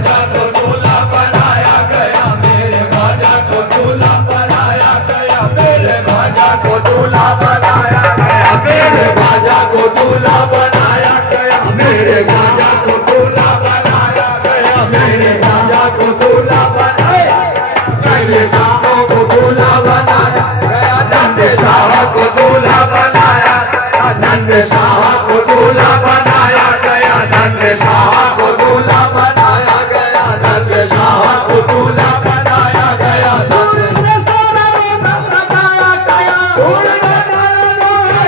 ख्वाजा को दूल्हा बनाया गया, मेरे ख्वाजा को दूल्हा बनाया गया, मेरे ख्वाजा को दूल्हा बनाया गया, मेरे ख्वाजा को दूल्हा बनाया गया, मेरे ख्वाजा को दूल्हा बनाया गया, मेरे ख्वाजा को दूल्हा बनाया, मेरे शाहों को दूल्हा बनाया गया, नंद शाह को दूल्हा बनाया गया, नंद शाह को दूल्हा बनाया गया, नंद शाह को दूल्हा बनाया गया, नंद शाह को दूल्हा बनाया गया, नंद सजाया गया,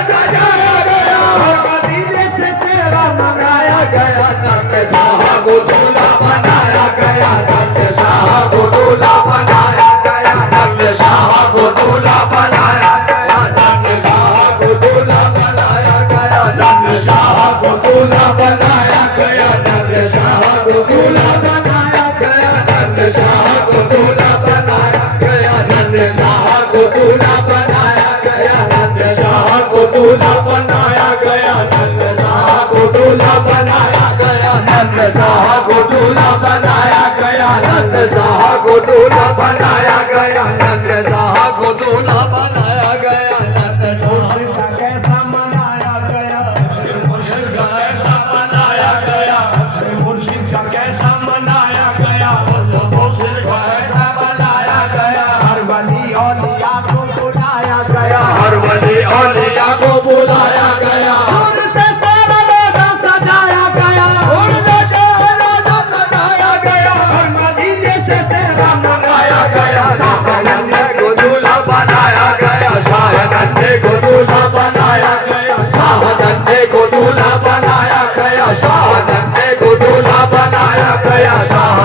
सजाया गया, मदीने से तेरा मंगाया गया, नंद शाह को दूल्हा बनाया गया, नंद शाह को दूल्हा बनाया गया, नंद शाह को दूल्हा बनाया गया, नंद शाह को दूल्हा बनाया गया, नंद शाह को दूल्हा बनाया गया, नंद शाह को दूल्हा बनाया गया, नंद शाह को दूल्हा बनाया गया, नंद शाह को दूल्हा बनाया गया, नंद शाह को दूल्हा बनाया गया, नंद शाह को दूल्हा बनाया गया, नंद शाह को दूल्हा बनाया गया, नंद शाह को दूल्हा बनाया गया, नंद शाह को दूल्हा बनाया गया, नंद मुर्शिद का कैसा मनाया गया, मुर्शिद का कैसा मनाया गया, मुर्शिद का कैसा मनाया गया, मुर्शिद का कैसा बनाया गया, हर वली औलिया को बुलाया गया, हर वली औलिया को बुलाया गया, उनसे सारा रोजा सजाया गया, उनसे सारा रोजा सजाया गया, हर मदीने से तेरा मंगाया गया, शाहनंदे को दूल्हा बनाया गया, शाहनंदे को दूल्हा बनाया गया, शाहनंदे को दूल्हा बनाया गया, शाहनंदे को दूल्हा बनाया गया, शाह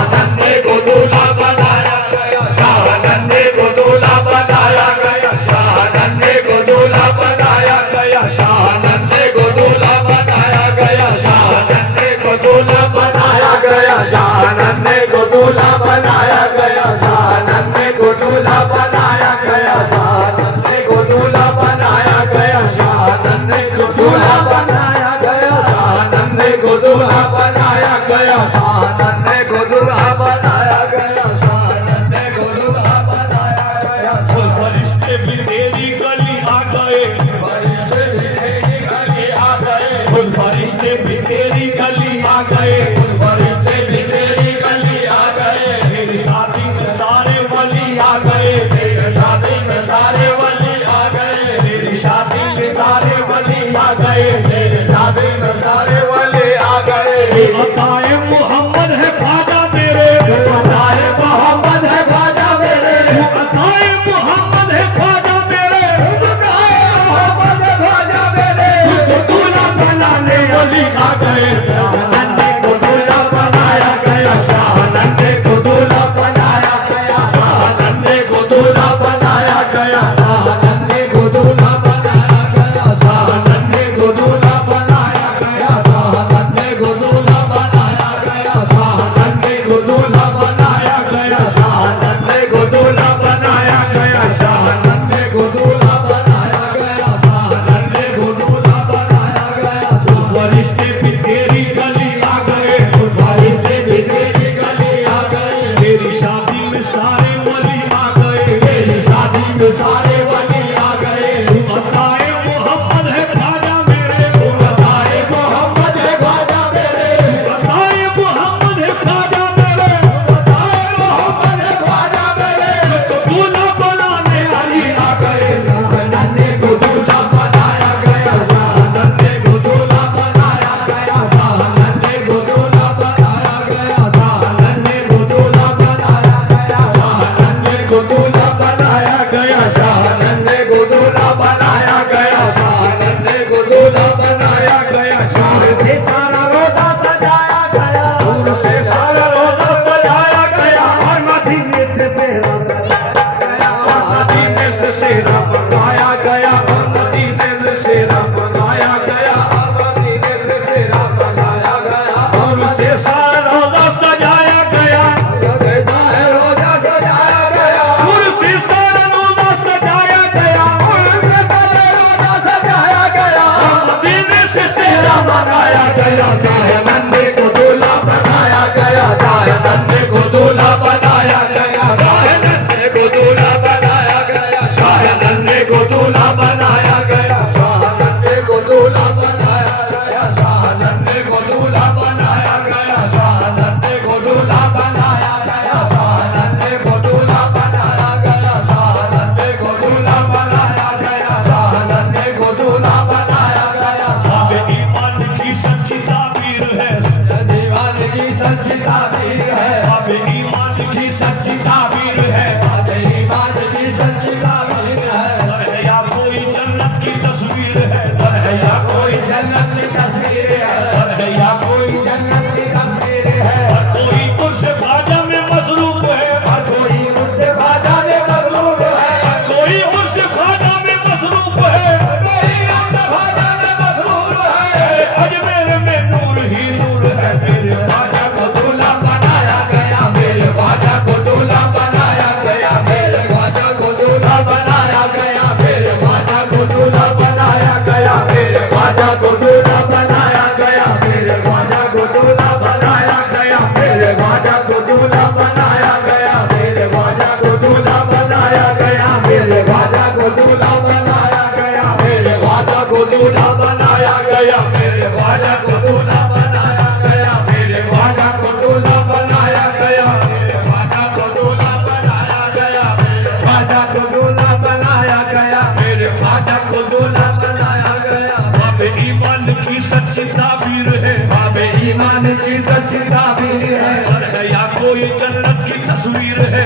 ताबीर है, बाबे ईमान की सच्ची ताबीर है, बाबे ईमान की सच्ची ताबीर है। दर है या कोई जन्नत की तस्वीर है, दर है या कोई जन्नत की तस्वीर है, दर है या कोई जन्नत की तस्वीर है। कोई उर्से ख्वाजा में मसरूफ है, हर कोई उससे ख्वाजा में मगरूर है, कोई उर्से ख्वाजा में मसरूफ है, कोई उससे ख्वाजा में मगरूर है। अजमेर में नूर ही नूर है, मेरे ख्वाजा को दूल्हा बनाया गया, मेरे ख्वाजा को दूल्हा बनाया गया, मेरे ख्वाजा को दूल्हा बनाया गया, मेरे ख्वाजा को दूल्हा बनाया गया, मेरे ख्वाजा को दूल्हा बनाया गया, मेरे ख्वाजा को दूल्हा बनाया गया, मेरे ख्वाजा को दूल्हा बनाया गया, मेरे ख्वाजा को दूल्हा बनाया गया, मेरे ख्वाजा को दूल्हा बनाया गया, मेरे ख्वाजा को दूल्हा बनाया गया, मेरे ख्वाजा को दूल्हा बनाया गया, मेरे ख्वाजा को दूल्हा बनाया गया, मेरे ख्वाजा को दूल्हा बनाया गया, मेरे ख्वाजा को दूल्हा बनाया गया, मेरे ख्वाजा को दूल्हा बनाया गया। बाबे ईमान की सच्ची ताबीर है, बाबे ईमान की सच्ची ताबीर है, दर है या कोई जन्नत की तस्वीर है,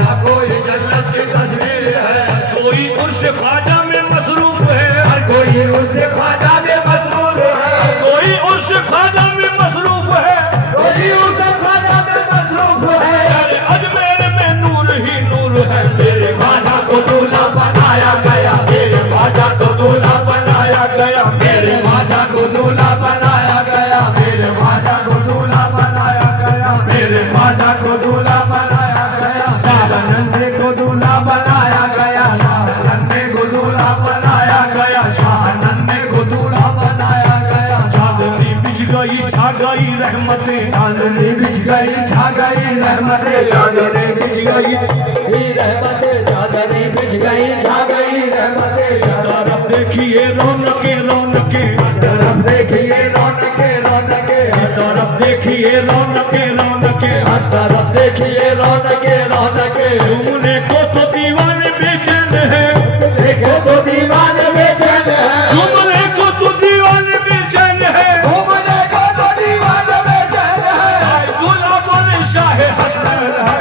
या कोई जन्नत की तस्वीर है, कोई उर्से ख्वाजा में मसरूफ है, हर कोई उससे ख्वाजा में मजबूर है, कोई उर्से ख्वाजा में मसरूफ है, कोई उससे ख्वाजा में मजरूफ है। अरे अजमेर में नूर ही नूर है, मेरे ख्वाजा को दूल्हा बनाया गया, मेरे ख्वाजा को दूल्हा बनाया गया, मेरे ख्वाजा को दूल्हा बनाया गया, मेरे ख्वाजा को दूल्हा बनाया गया, मेरे ख्वाजा को दूल्हा बनाया गया, शाहनंदे को दूल्हा बनाया गया, शाहनंदे को दूल्हा बनाया गया, शाहनंदे को दूल्हा बनाया गया। चांदनी बिछ गई छा गई रहमतें, चांदनी बिछ गई छा गई रहमतें, चांदनी बिछ गई रहमतें, चांदनी बिछ गई छा गई रहमतें। तरफ देखिए रौनके रौनके, तरफ देखिए रौनके रौनके, इस तरफ देखिए रौनके रौनके, हर तरफ देखिए रौनके रौनके। झूमने को तो दीवाने बेचैन है, देखे तो दीवाने बेचैन है, झूमने को तो दीवाने बेचैन है, घूमने को तो दीवाने बेचैन है। दूल्हा बने शाहे हसनैन है,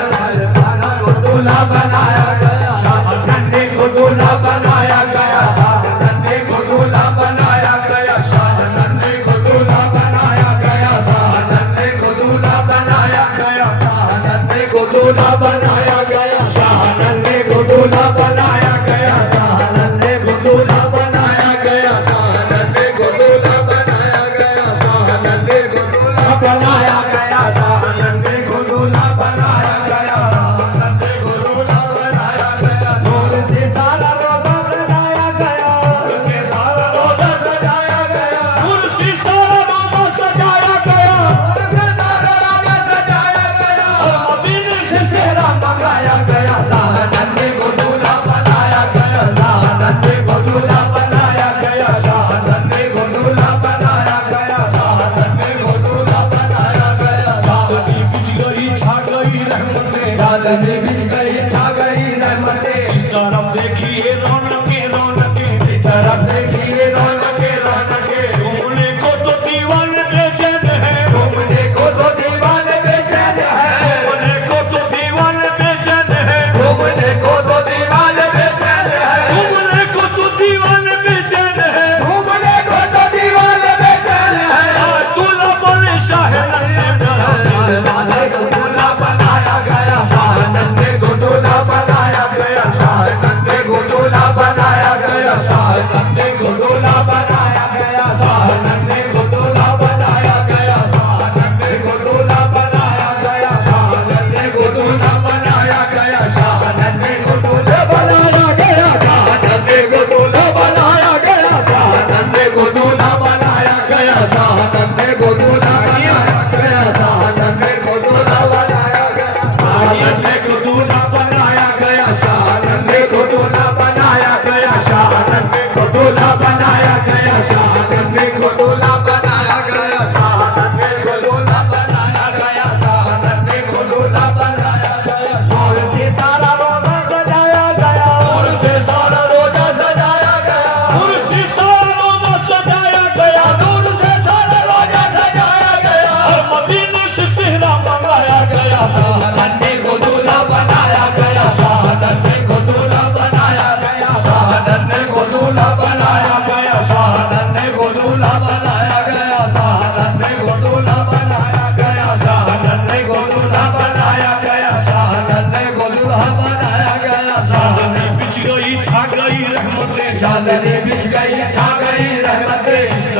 शाहनंदे को दूल्हा बनाया गया, शाहनंदे को दूल्हा बनाया गया, शाहनंदे को दूल्हा बनाया गया, शाहनंदे को दूल्हा बनाया गया, शाहनंदे को दूल्हा बनाया गया, शाहनंदे को दूल्हा बनाया गया, शाहनंदे को दूल्हा बनाया गया, शाहनंदे को दूल्हा बनाया गया, शाहनंदे को दूल्हा बनाया गया, शाहनंदे को दूल्हा बनाया गया, शाहनंदे को दूल्हा बनाया गया, शाहनंदे को दूल्हा बनाया गया। नूर से सारा रोज़ा सजाया गया, से सारा रोज़ा सजाया गया, कुर्सी सारा रोज़ा सजाया गया, नूर से सारा रोज़ा सजाया गया, मदीने से सेहरा मंगाया गया, शाहनंदे को दूल्हा बनाया गया, शाहनंदे को दूल्हा बनाया गया, शाहनंदे को दूल्हा बनाया गया, शाहनंदे को दूल्हा बनाया गया। चांदनी बिछ गई छा गई रहमतें, चांदनी बिछ गई छा गई रहमतें, इस तरफ देखिए रौनके रौनके, इस तरफ देखिए रौनके रौनके। झूमने को तो दीवाने बेचैन है, घूमने को तो दीवाने बेचैन है, झूमने को तो दीवाने बेचैन है, घूमने को तो दीवाने बेचैन है, झूमने को तो दीवाने बेचैन है, घूमने को तो दीवाने बेचैन है। दूल्हा बने शाहे नन्हे शाहनंदे को दूल्हा बनाया गया, शाहनंदे को चादरें बिछ गई छा गई रहमतें